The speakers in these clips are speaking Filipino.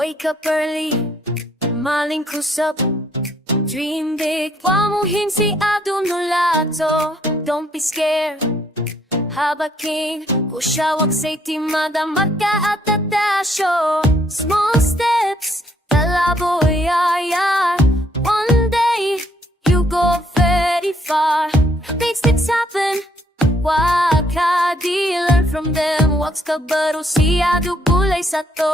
Wake up early, maling kusap. Dream big, huwag mo hinsiado nulato. Don't be scared, haba king. Kusya wag say timada marka at atasyo. Small steps, talabo yaya. One day, you go very far. Big things happen, wag ka di learn from them. Wag ka barusiyado bulay sa to.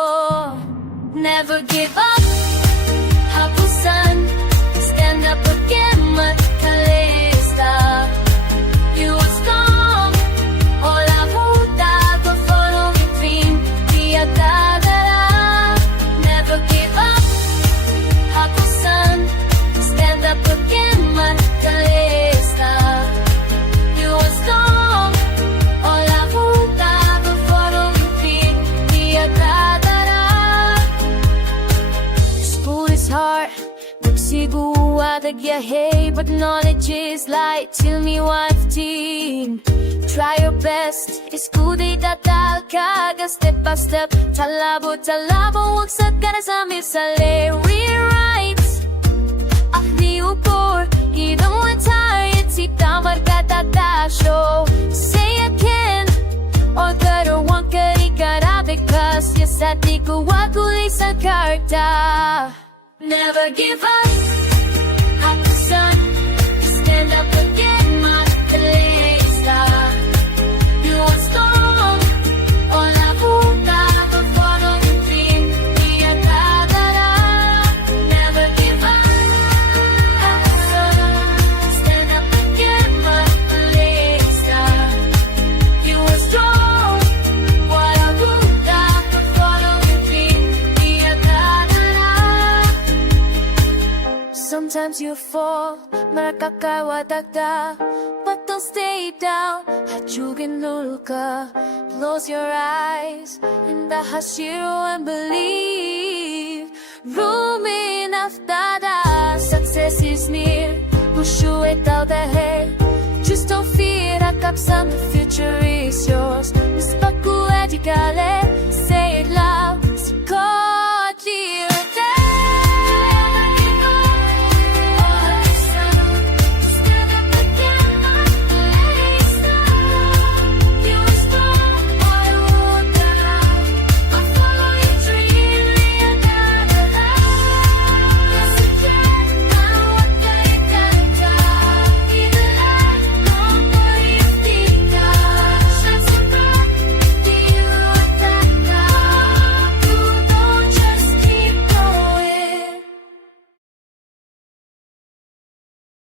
Never give up, hapusan. Stand up again, magkalista. You are strong, hola puta. Go follow your dream, di agagala. Never give up, hapusan. Stand up again, magkalista. You are strong, hola puta. Go follow your dream, di agagala. School is hard, Siguro hey, but knowledge is light. Tell me what team. Try your best. It's good itatal ka. Step by step. Talabo, wag sa kana sa misale. Rewrite. Ahli upor. Either one time. Si tamar katatasyo. Say again. Or better one karikara. Because yes, I think what uli sa karta. Never give up, hapusan. Stand up again, magkalista. You are strong, hola puta. Go follow your dream, di agagala. Never give up, hapusan. Stand up again, magkalista. You are strong, hola puta. Go follow your dream, di agagala. Sometimes you fall, makakawatagda. But don't stay down, hachugin lulka. Close your eyes, in the hashiro and believe. Room enough dada, success is near. Pushu it out ahead. Just don't fear, akapsan, the future is yours. Mispaku edikale, say it loud.